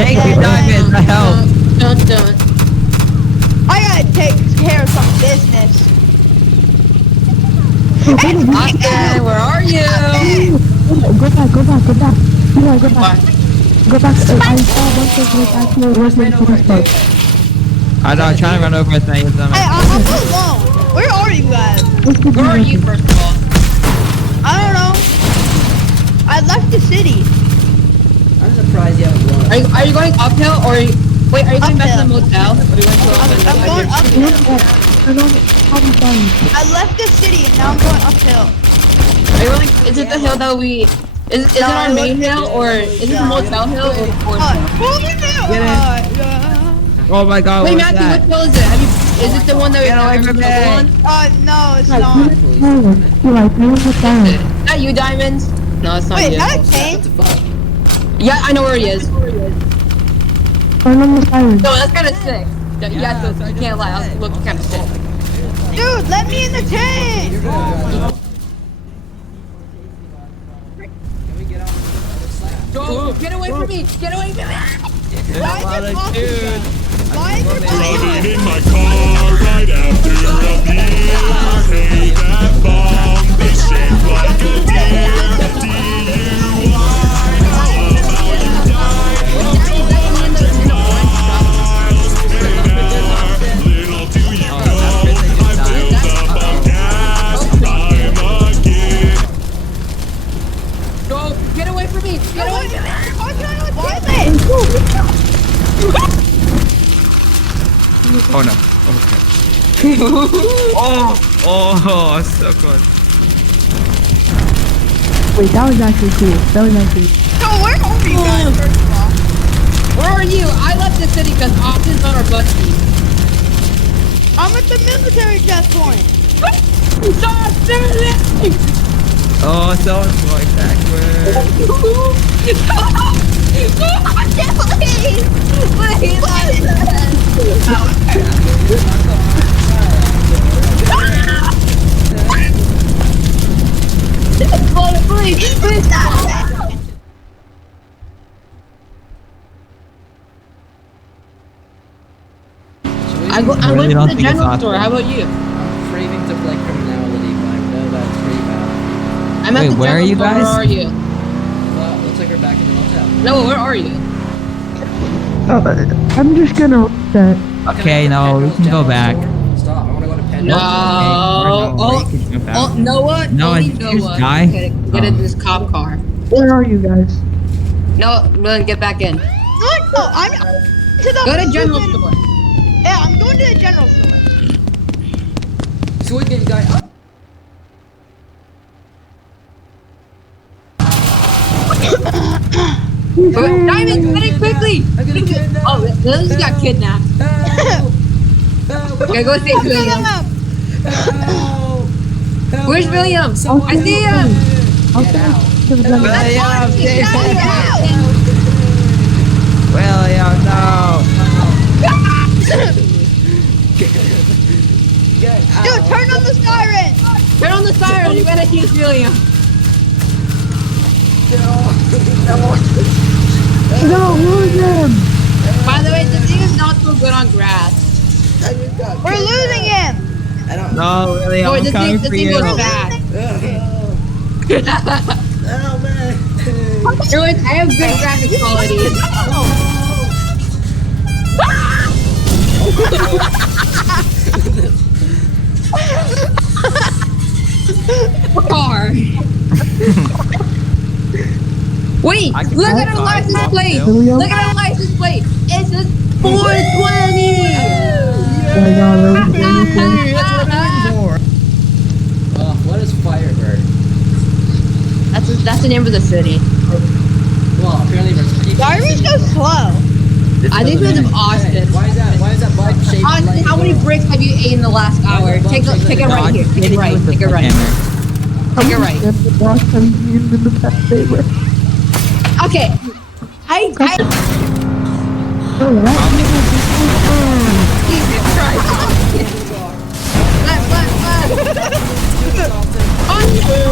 Take the diamonds, the help. Dun. I gotta take care of some business. Austin, where are you? Go back. Yeah, go back. What? Go back. I saw a bunch of like actual listening to this part. I know, I'm trying to run over as many of them. Hey, I'm alone. Where are you guys? Where are you, first of all? I don't know. I left the city. I'm surprised you haven't won. Are you going uphill or are you going back to the Uphill. motel? Or are you going to I'm going uphill. I'm done. I left the city and now I'm going uphill. Are you really, is it the hill that we... Is it our main hill or is it the motel hill or the fourth hill? Oh my god, Wait, what was Matthew, that? what hill is it? Is it the one that we Get away from me. No, it's Like, not. you're like, you're the silence. Is that you, Diamonds? No, it's not Wait, you. that Kane? What the fuck? Yeah, I know where he is. Turn on the silence. No, that's kind of sick. Yeah, you can't lie. I was looking kind of sick. Dude, let me in the tank! Can we get on the slab? Go, get away from me! Get away from me! There's a lot of dudes. Why is your Running in my car right after a beer. Hey, that bomb is shaped like a deer. DUI, how about you die? Little do you know, I built up a gas. I'm a kid. Go, get away from me! Get away from me! Why is it? Oh no. Okay. oh, so close. Wait, that was actually cool. So where are you guys, first of all? Where are you? I left the city because Austin's on our bus seat. I'm at the military checkpoint. Stop shooting! Oh, someone's going backwards. Please stop! I really went don't to the think it's general awesome. store. How about you? I'm craving to play criminality, but I know that's pretty bad. I'm at Wait, the where are general you store. guys? Where are you? Well, looks like we're back in the motel. No, where are you? I'm just gonna reset. Okay, no, we can go back. Stop, I wanna go to Penn. No. Oh, Noah. No, only it's Noah. this guy. Get in this cop car. Where are you guys? No, then get back in. What? No, I'm to the Go to general freaking- store. Yeah, I'm going to the general store. Squid Game guy up. Diamond, get it quickly! I'm gonna get now. Oh, this got kidnapped. Help! Help! Okay, go save William. Help! Help! Where's William? Someone I see him! I'll Get send out! to the William, William, no. Get out! Dude, turn on the siren! Turn on the siren, you gotta use William. No, William! By the way, the thing is not so good on grass. I just got We're losing him! I don't No, William, Oh, I'm this coming thing for you. goes bad. Oh man! Anyways, I have good graphics quality. Car. Wait, I can look drive at our cars, license Bob, plate. too. Look at our license plate. It says 420. Oh my god, Oh, what is Firebird? That's the name of the city. Well, apparently we're Why are we so slow? I think because of Austin. Why is that bug shaped Austin, like how many bricks have you ate in the last hour? Take it No, right I'm here. Take it hitting right. with the Take it right. hammer. Take it right. the boss comes in the best favor. Okay. I Oh, right. Jesus Christ. Left. On you.